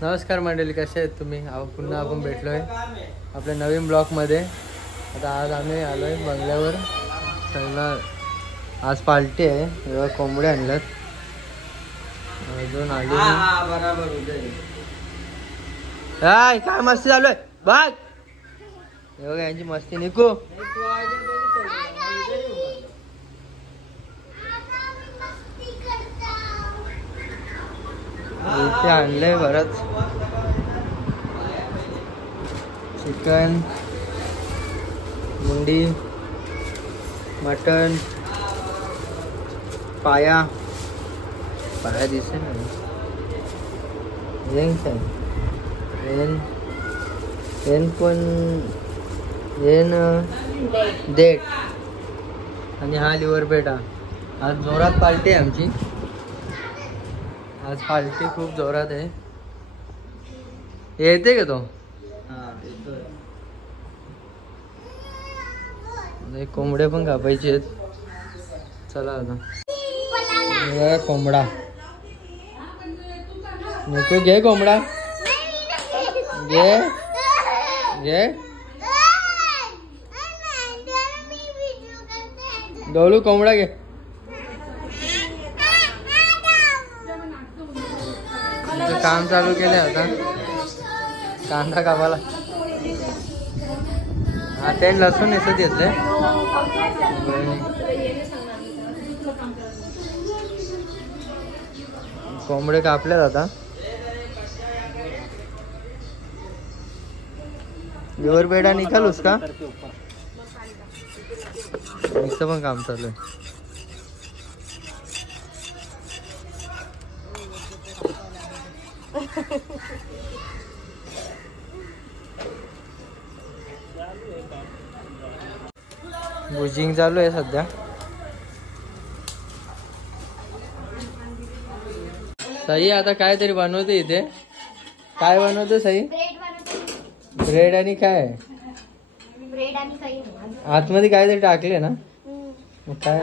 नमस्कार मंडळी, कसे आहेत तुम्ही? पुन्हा आपण भेटलोय आपल्या नवीन ब्लॉगमध्ये. आता आज आम्ही आलोय बंगल्यावर. सगळं आज पार्टी आहे. एवढ्या कोंबड्या आणल्यात, अजून आली काय मस्ती चालू आहे बघ. एवढं यांची मस्ती निकू. इथे आणलंय बरंच चिकन, मुंडी, मटन, पाया दिसे ना, देठ आणि हा लिव्हर पेटा. आज जोरात पार्टी आहे आमची. आज पार्टी खूप जोरात आहे. येते का तो? कोंबडे पण कापायचे आहेत. चला आता कोंबडा नको. घे कोंबडा, घे घे. डोलू कोंबडा घे. काम चालू केले आता कांदा कापायला. हा ते लसूण येत घेतले. कोंबडे कापले आता. लिव्हर पेडा निघालूस का? इथं पण काम चालू आहे. बुजिंग चालू आहे सध्या. सई आता काहीतरी बनवते इथे. काय बनवते सई? ब्रेड आणि काय? ब्रेड आणि काही आतमध्ये काहीतरी टाकले ना. काय?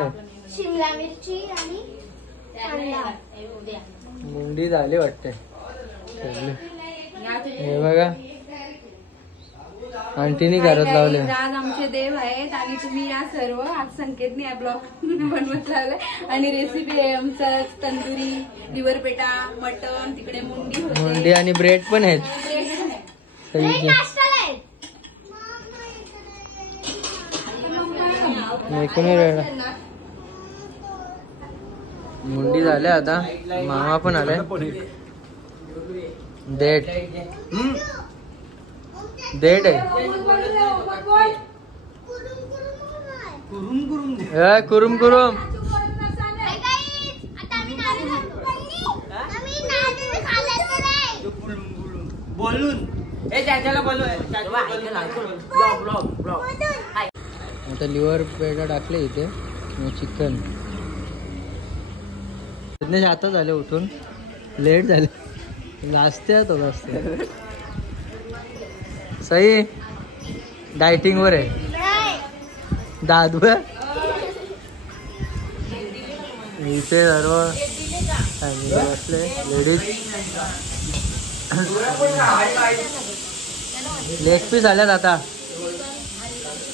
शिमला मिरची आणि कांदा. मुंडी झाली वाटते. हे बघा आंटीनी करत लावले. आज आमचे देव आहेत आणि तुम्ही या सर्व आज संकेतने या ब्लॉग बनवत लावले. आणि रेसिपी आहे आमचा तंदुरी लिव्हर पेटा, मटन, तिकडे मुंडी आणि ब्रेड पण आहेत. मुंडी झाल्या आता. मामा पण आले. देठ आहे. कुरुम कुरुम. आता लिव्हर पेडा टाकले इथे. चिकन आता झाले उठून. लेट झाले. लाजते तो जास्त. सई डायटिंग वर आहे. दादू इथे सर्व बसले लेडीज. लेग पीस आल्यात आता.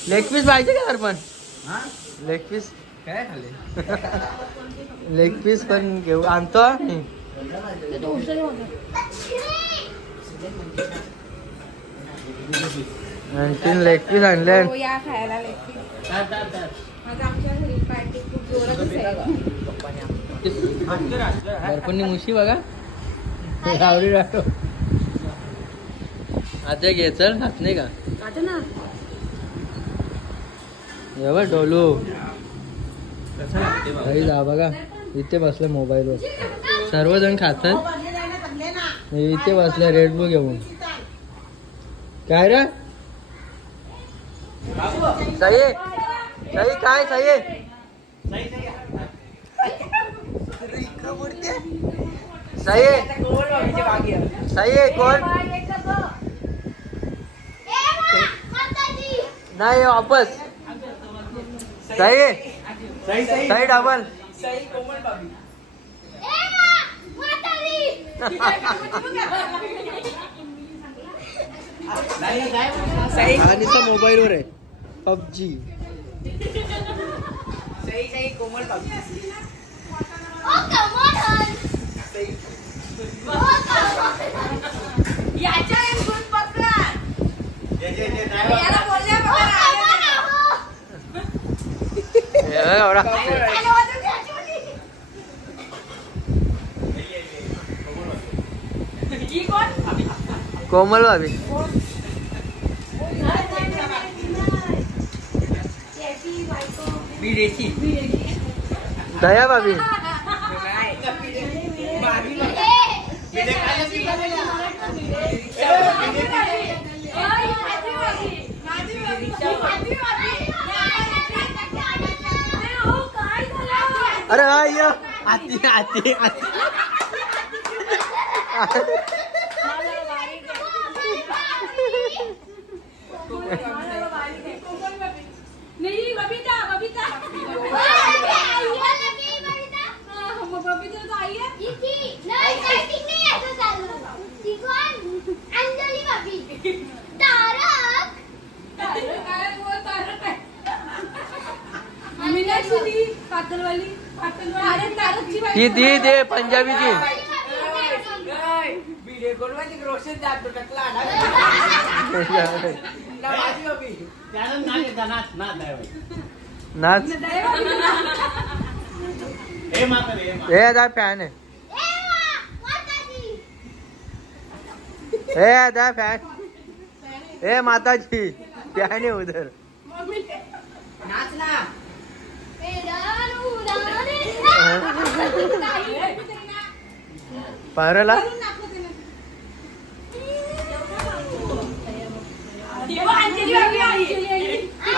लेग पीस पाहिजे का? पण लेग पीस काय खाले? लेग पीस पण घेऊ आणतो. आणखीन लेग पीस आणले. घरपणी मुशी बघा. आवडी राहतो. आता घे चल. खात नाही का? एवढं डोलू जा बघा. इथे बसले मोबाईल वर. सर्वजण खातात. इथे बसले रेड बुल घेऊन. काय रे सई? सई काय? सई सई सई कोण नाही वापस. सई सई डबल. आणि तर मोबाईलवर आहे पबजी. कोमल कोमल भाभी. दया भाभी. अरे हा ये आती आती आती. नहीं बबीता बबीता बबीता तो आई है नहीं ऐसा चालू ती कोण अंजली भाभी. तारक काय वो तारक है मीनाक्षी पातळवाली अरे तारकची ती ती ते पंजाबी ती. नाच हे दा फॅन आहे. हे दा फॅन. हे माताजी फॅन आहे उधर. पारला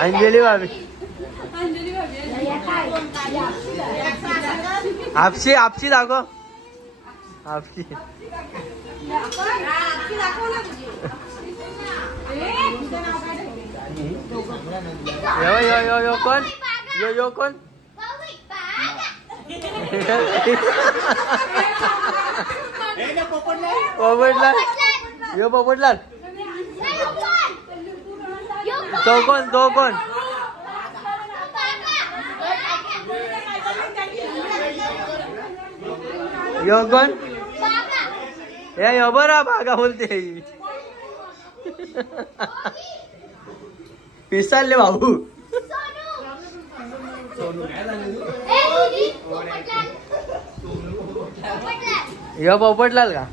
अंजली भाभी. आपशी आपशी दाखव. आपशी यो यो यो यो कोण यो कोण. पोपटलाल यो पोपटलाल. तो कोण यो कोण. हे यो बरा भागा बोलते. पिसालले भाऊ. यो पोपटलाल का.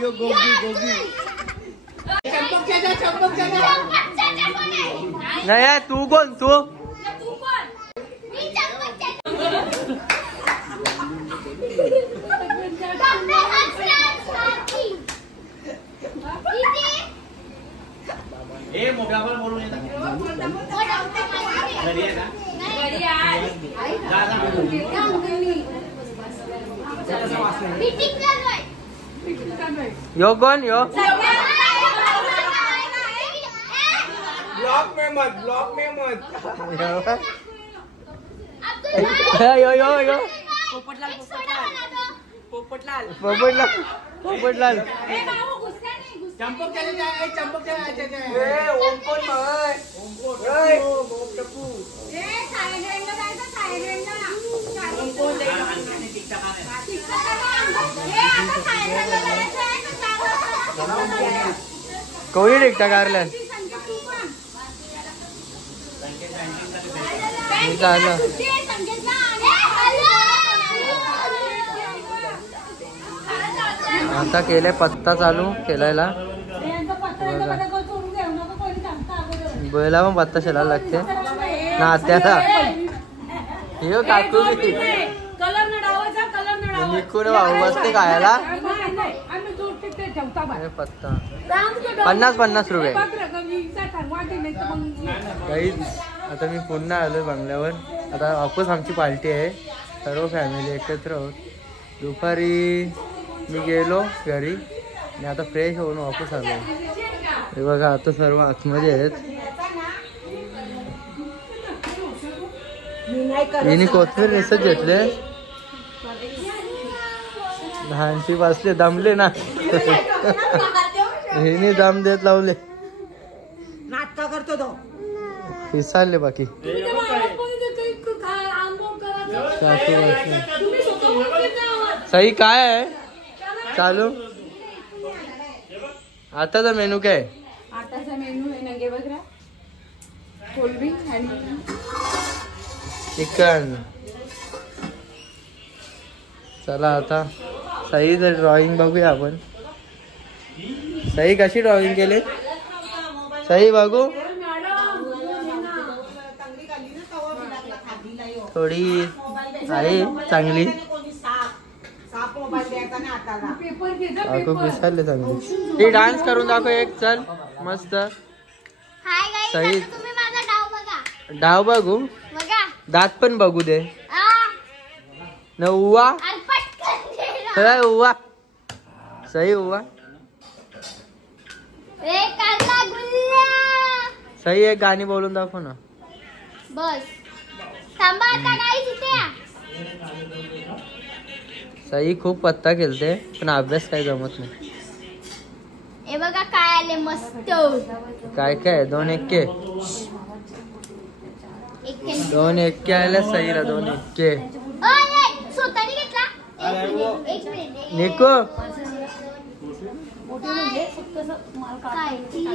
यो गोगी नाही तू कोण तू. यो कोण यो. ब्लॉक में मत यो यो यो पोपटलाल पोपटलाल. चंपक चले जाए चंपक चले जाए. कोणी टिकटा कारल्यान झालं. आता केले पत्ता चालू केलायला. बैला पण पत्ता शेलायला लागते ना त्याला. हे काकू निकून भाऊ बसते खायला. पत्ता 50 रुपये. काहीच. आता मी पुन्हा आलोय बंगल्यावर. आता वापस आमची पार्टी आहे. सर्व फॅमिली एकत्र आहोत. दुपारी मी गेलो घरी आणि आता फ्रेश होऊन वापस आलो. हे बघा आता सर्व आतमध्ये आहेत. हिने कोथमीर निसत घेतले लहानशी बसले दमले ना हिने दम देत लावले नाटका करतो तो पिसाले बाकी सही काय आहे चालू आताचा मेनू काय आताचा मेनू आहे नगे बघा कोलबी आणि चिकन. चला आता सईचं ड्रॉइंग बघूया आपण. सई कशी ड्रॉइंग केली सई बघू थोडी आहे चांगली काकू पिसाले चांगली. ती डान्स करून दाखव एक चल मस्त. हाय गाईस सही. आता तुम्ही माझा डाव बघा. डाव बघू बघा दात पण बघू दे न उवा अरे पटकन दे ना. उवा सही उवा ए काला गुल्ला सही एक गाणी बोलून दाखव ना. बस थांबा आता गाईस इथे या. सही खूप पत्ता खेळते पण अभ्यास काही जमत नाही. हे बघा काय आले मस्त. काय काय 2 एक्के दोन एक्के आल्या सईला 2 एक्के. स्वतःने घेतला. एक मिनिट निको काय ती